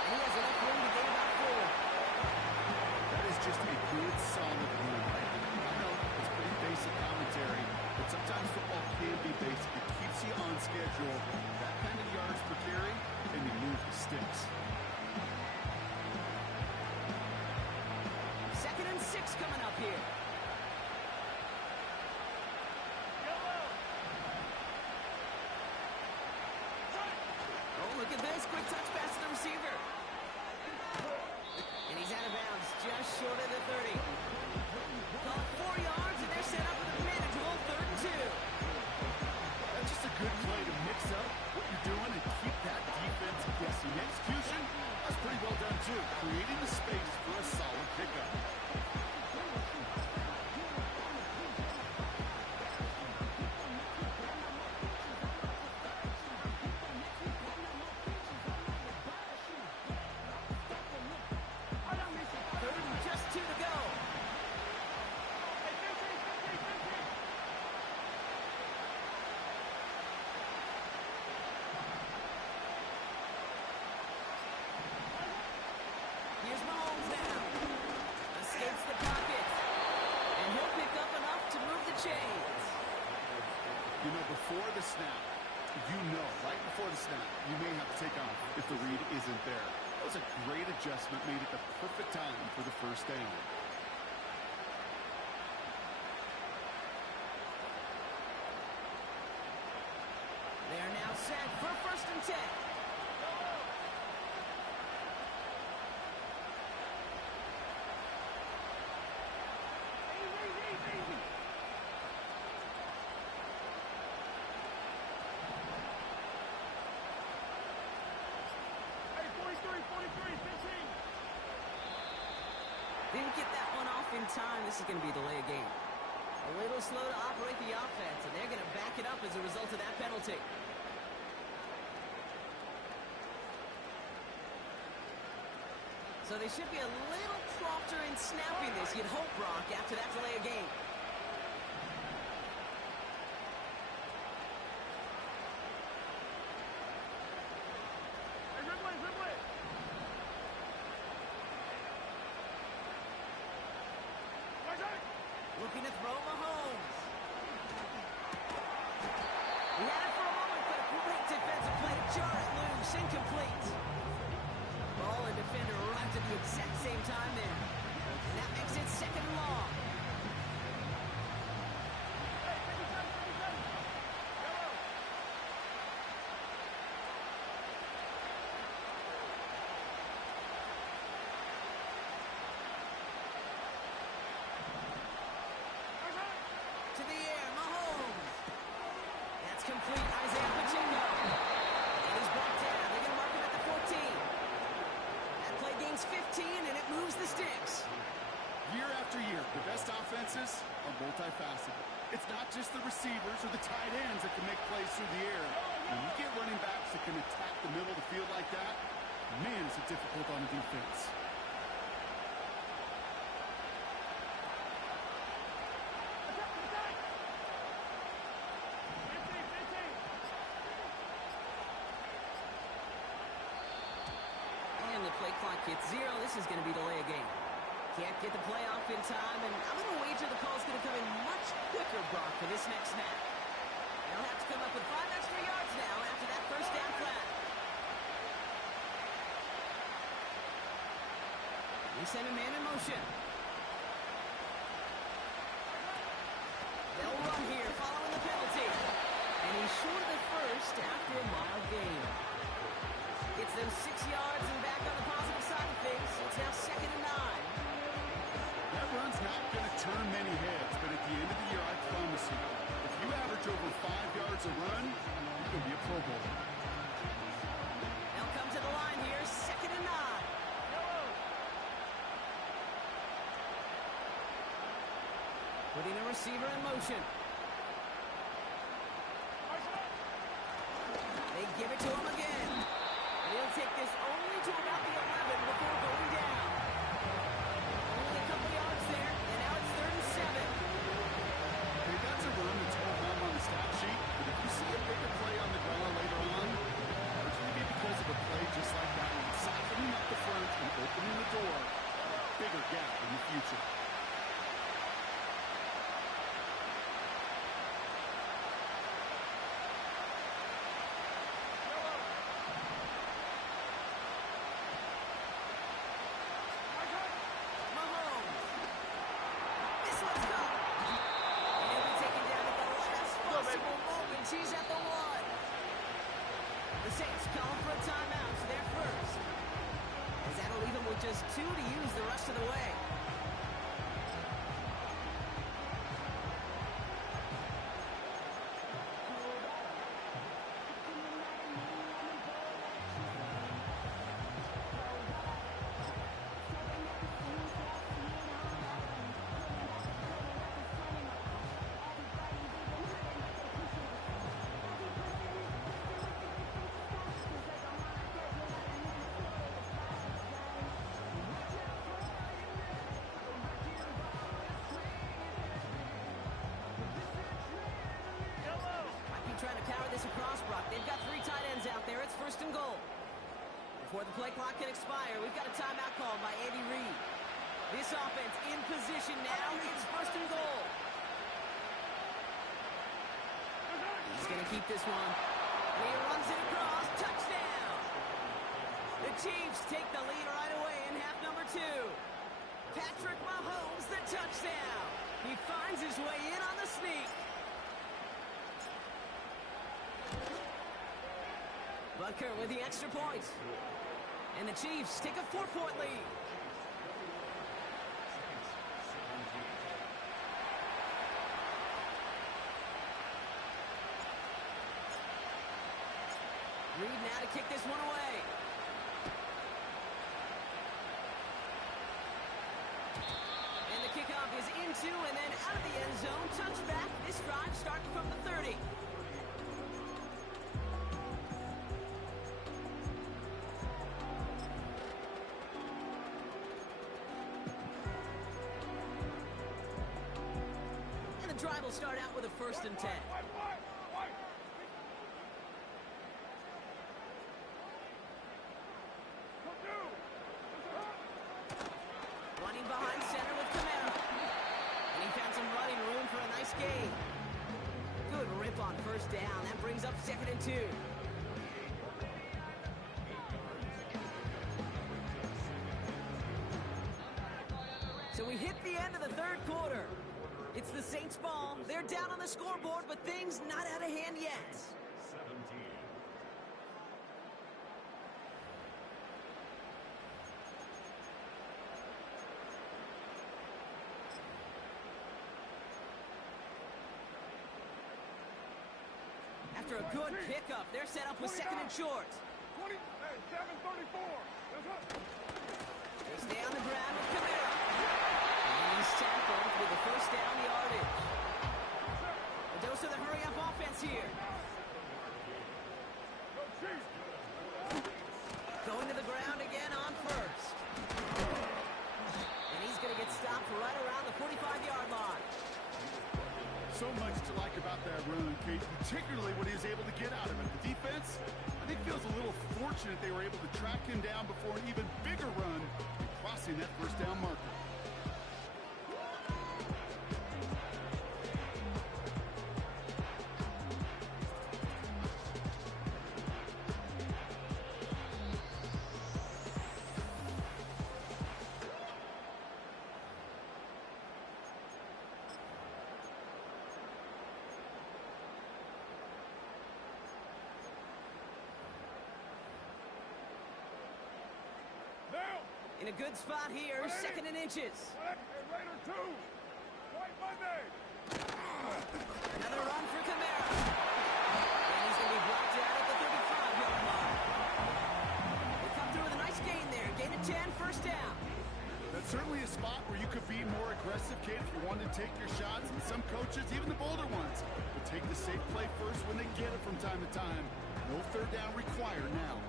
And he has enough room to gain about 4. That is just a good, solid run right there. I know it's pretty basic commentary, but sometimes football can be basic. It keeps you on schedule. That kind of yards per carry, and you move the sticks. 2nd and 6 coming up here. Oh, look at this. Quick touch pass to the receiver. And he's out of bounds, just short of the 30. Call it 4 yards, and they're set up with a manageable 3rd and 2. That's just a good play to mix up what you're doing and keep that defense guessing. Execution, that's pretty well done too. Creating the space for a solid pickup. Here's Mahomes now. Escapes the pocket. And he'll pick up enough to move the chains. You know, before the snap, right before the snap, you may have to take off if the read isn't there. That was a great adjustment, made it the perfect time for the first down. They are now set for 1st and 10. Hey, 43, 15. Didn't get that one off in time. This is going to be a delay of game. A little slow to operate the offense, and they're going to back it up as a result of that penalty. So they should be a little prompter in snapping this, you'd hope, Brock, after that delay of game. Hey, Ridley. Watch out. Looking to throw Mahomes. He had it for a moment, but a great defensive play to jar it loose. Incomplete. Ball and defender arrived at the exact same time there. And that makes it 2nd and long. Hey, 37. Yellow. Watch out. To the air, Mahomes. That's complete, Isaiah Pacheco. And he's brought down. They're going to mark him at the 14. That play gains 15, and it moves the sticks. Year after year, the best offenses are multifaceted. It's not just the receivers or the tight ends that can make plays through the air. When you get running backs that can attack the middle of the field like that, man, is it difficult on the defense. Attack. 15. And the play clock hits 0. This is going to be delay a game. Can't get the play off in time, and I'm going to wager the call's going to come in much quicker, Brock, for this next snap. They'll have to come up with 5 extra yards now after that first down flat. He sent a man in motion. They'll run here following the penalty. And he's short of the first after a mild gain. Gets them 6 yards and back on the positive side of things. It's now 2nd and 9. That run's not going to turn many heads, but at the end of the year, I promise you, if you average over 5 yards a run, you're going to be a Pro Bowler. They'll come to the line here, 2nd and 9. Putting a receiver in motion. They give it to him again. And he'll take this only to about the 11 before going down. Only a couple yards He's at the 1. The Saints calling for a timeout, so they're first. As that'll leave them with just 2 to use the rest of the way. Trying to cower this across, Brock. They've got 3 tight ends out there. It's first and goal. Before the play clock can expire, we've got a timeout called by Andy Reid. This offense in position now. It's first and goal. He's going to keep this one. He runs it across. Touchdown! The Chiefs take the lead right away in half number 2. Patrick Mahomes, the touchdown. He finds his way in on the sneak. Butker with the extra point. And the Chiefs take a 4-point lead. Reid now to kick this one away. And the kickoff is into and then out of the end zone. Touchback. This drive starting from the 30. Drive will start out with a first and 10. Running behind center with Kamara. And he found some running room for a nice gain. Good rip on first down. That brings up second and 2. So we hit the end of the third quarter. It's the Saints' ball. They're down on the scoreboard, but things not out of hand yet. 17. After a good pickup, they're set up with second and short. 7:34. They stay on the ground with Kamara. And he's tackled with the first down yardage. A dose of the hurry-up offense here. Going to the ground again on first. And he's going to get stopped right around the 45-yard line. So much to like about that run, Kate, particularly what he was able to get out of it. The defense, I think, feels a little fortunate they were able to track him down before an even bigger run and crossing that first down marker. In a good spot here, second and inches. Raider 2. White Monday. Another run for Kamara. And he's going to be blocked out at the 35-yard line. They come through with a nice gain there. Gain of 10, first down. That's certainly a spot where you could be more aggressive, Kate, if you wanted to take your shots. And some coaches, even the bolder ones, will take the safe play first when they get it from time to time. No third down required now.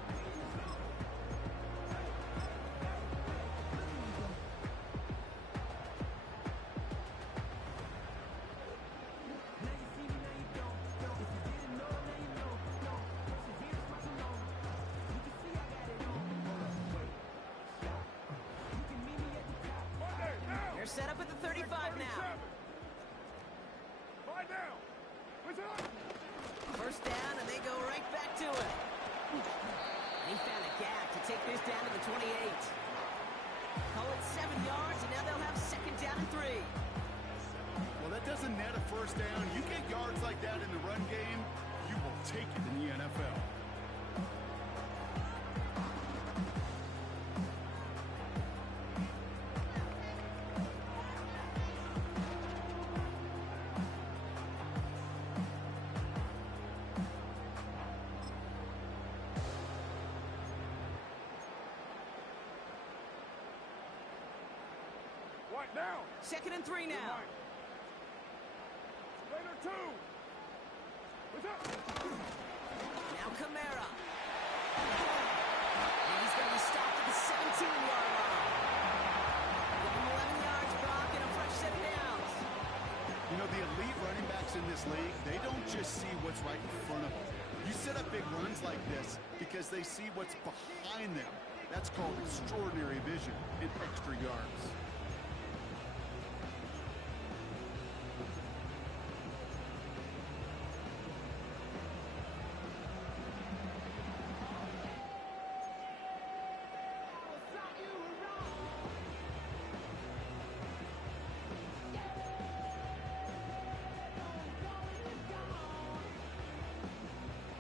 Set up at the 35 now. First down, and they go right back to it. And he found a gap to take this down to the 28. Call it 7 yards, and now they'll have second down and 3. Well, that doesn't net a first down. You get yards like that in the run game, will take it in the NFL. White down. 2nd and 3 now. Raider 2. What's up? Now Kamara. And he's going to be stopped at the 17-yard line. Give him 11 yards, Brock, and a fresh set of downs. You know, the elite running backs in this league, they don't just see what's right in front of them. You set up big runs like this because they see what's behind them. That's called extraordinary vision and extra yards.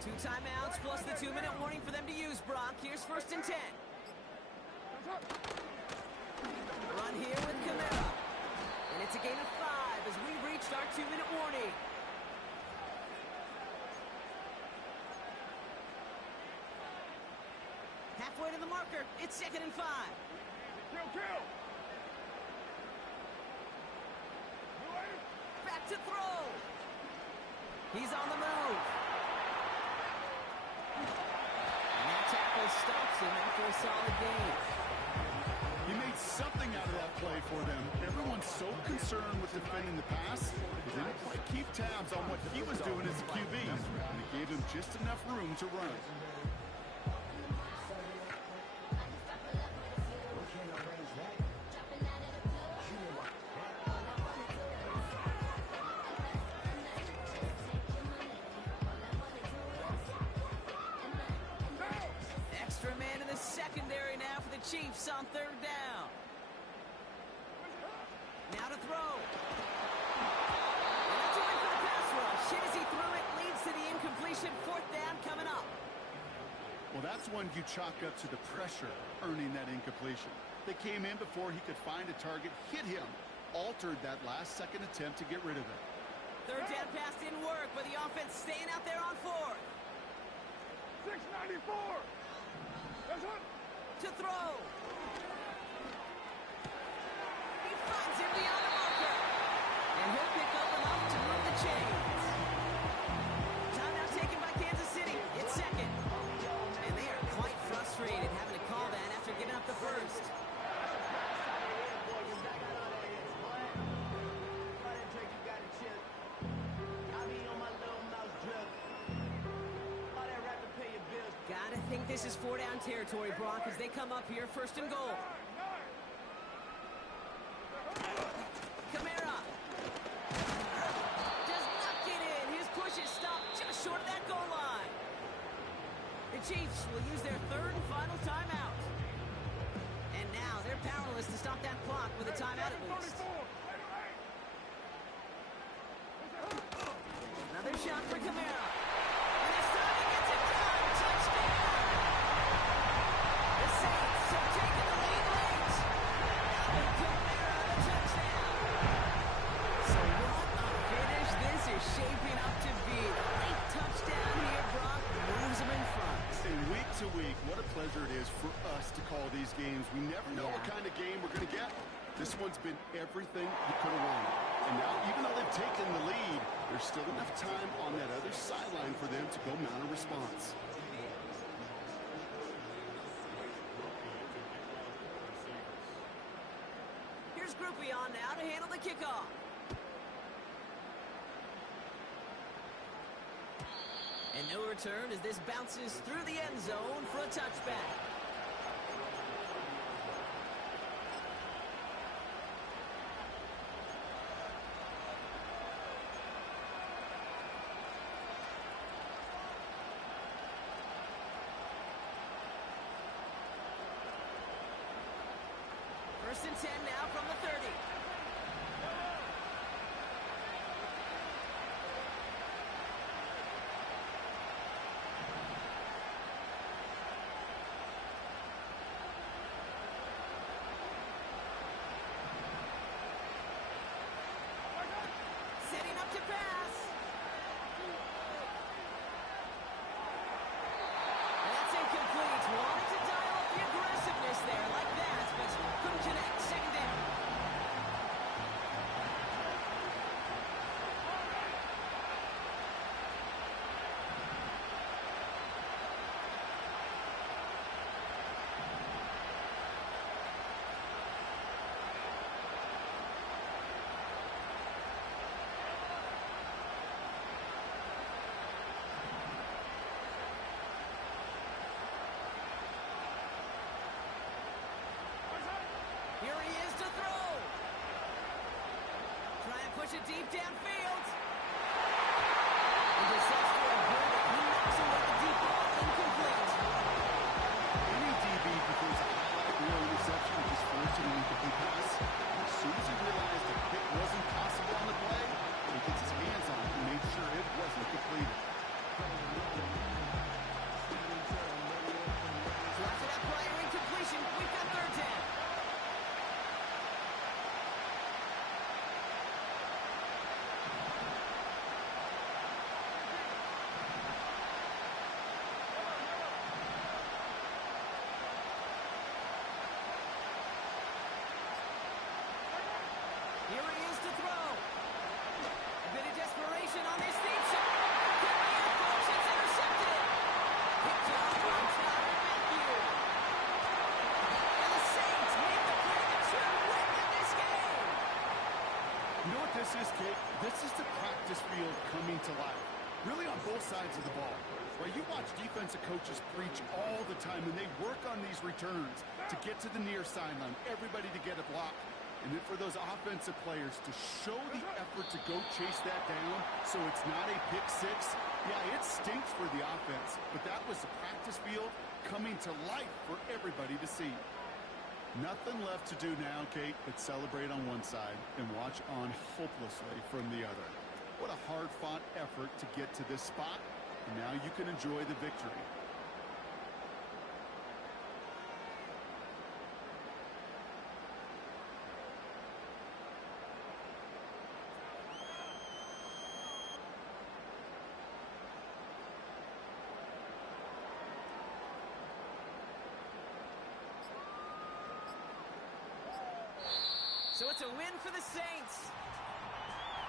Two timeouts plus the 2-minute warning for them to use, Brock. Here's 1st and 10. Run here with Kamara. And it's a gain of 5 as we've reached our 2-minute warning. Halfway to the marker. It's 2nd and 5. Kill. Back to throw. He's on the move. And that tackle stops him after a solid gain. He made something out of that play for them. Everyone's so concerned with defending the pass, he didn't quite keep tabs on what he was doing as a QB, and it gave him just enough room to run. Extra man in the secondary now for the Chiefs on 3rd down. Now to throw. And that's a win for the pass rush. Hit as he threw it, leads to the incompletion. 4th down coming up. Well, that's one you chalk up to the pressure earning that incompletion. They came in before he could find a target, hit him, altered that last-second attempt to get rid of it. 3rd down pass didn't work, but the offense staying out there on 4th. 694. That's it. To throw. He finds him beyond the marker. And he'll pick up enough to move the chains. Timeout taken by Kansas City. It's 2nd. And they are quite frustrated having to call that after giving up the first. Gotta think this is 4-down territory, Brock, as they come up here 1st and goal. Kamara does not get in. His push is stopped just short of that goal line. The Chiefs will use their 3rd and final timeout. And now they're powerless to stop that clock with a timeout at least. Another shot for Kamara. And this time he gets it done. Touchdown! The Saints have taken the lead late. And Kamara the touchdown. So what a finish this is shaping up to be. The late touchdown here, Brock, moves them in front. And week to week, what a pleasure it is for us to call these games. We never know what kind of game we're going to get. This one's been everything you could have wanted. And now, even though they've taken the lead, there's still enough time on that other sideline for them to go mount a response. Here's Groupie on now to handle the kickoff. And no return as this bounces through the end zone for a touchback. First and 10 now from the 30. pass. That's incomplete. Wanted to dial up the aggressiveness there like that, but couldn't connect. Second down. Here he is to throw. Try and push it deep downfield. And decides for a good. He knocks away the deep ball. Incomplete. Any DB prefers a highlight reel interception just forcing an incomplete pass. As soon as he realized the pick wasn't possible on the play, he gets his hands on it and made sure it wasn't completed. So after that prior incompletion, we've got third down. Here he is to throw. A bit of desperation on this deep shot. Can be in, folks. It's intercepted. Picked off by Tyler Matthew. And the Saints make the play to win in this game. You know what this is, Kate? This is the practice field coming to life. Really on both sides of the ball. Right, you watch defensive coaches preach all the time, and they work on these returns to get to the near sideline, everybody to get a block. And then for those offensive players to show the effort to go chase that down so it's not a pick six. Yeah, it stinks for the offense, but that was the practice field coming to life for everybody to see. Nothing left to do now, Kate, but celebrate on one side and watch on hopelessly from the other. What a hard-fought effort to get to this spot, and now you can enjoy the victory. So it's a win for the Saints.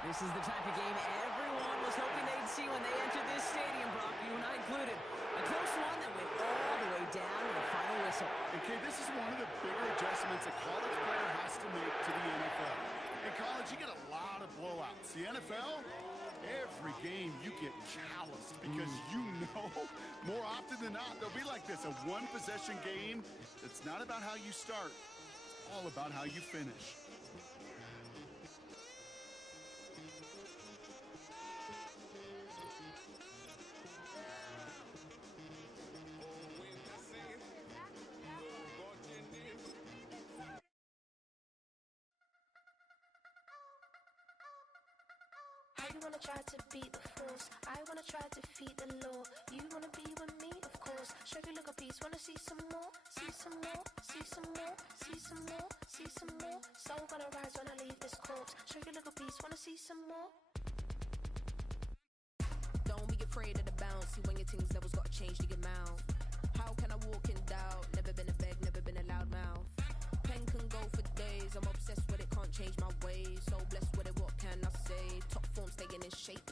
This is the type of game everyone was hoping they'd see when they entered this stadium, Brock, you and I included. A close one that went all the way down with a final whistle. Okay, this is one of the bigger adjustments a college player has to make to the NFL. In college, you get a lot of blowouts. The NFL, every game you get calloused because you know more often than not they'll be like this, a one-possession game. It's not about how you start. It's all about how you finish. You wanna try to beat the force, I wanna try to defeat the law. You wanna be with me, of course. Show you look a piece, wanna see some more, see some more, see some more, see some more, see some more. Soul gonna rise when I leave this corpse. Show you look a piece, wanna see some more. Don't be afraid of the bounce. See when your things levels gotta change to your mouth. How can I walk in doubt? Never been a beg, never been a loud mouth. Pen can go for days. I'm obsessed with it, can't change my ways. So blessed with it, what can I say? Top form staying in shape.